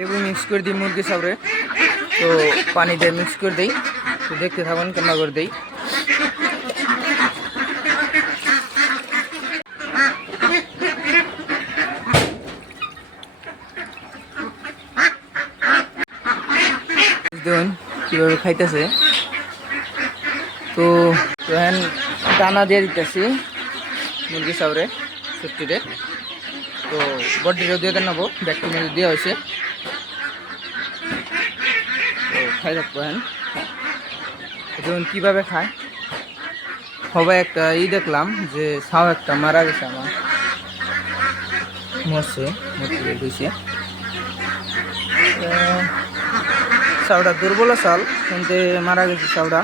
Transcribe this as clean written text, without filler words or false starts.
লেবু মিক্স করে দিই মুরগি সাবরে। তো পানি দিয়ে মিক্স করে দিই। তো দেখতে থাকুন কেমন করে দিই। দেখুন কীভাবে খাইতেছে। তো এখন দানা দিয়ে দিতেছি মুরগি সাবরে সত্যিরে। তো বডিটাও দিয়ে নেবো, ব্যাকটেরিয়া দেওয়া হয়েছে। তো খাই রাখবো এখন। দেখুন কীভাবে খায়। সবাই একটা দেখলাম যে ছাও একটা মারা গেছে, আমার মরছে, মরতে গেছে। চাউটা দুর্বল চাল, কিন্তু মারা গেছে চাউটা।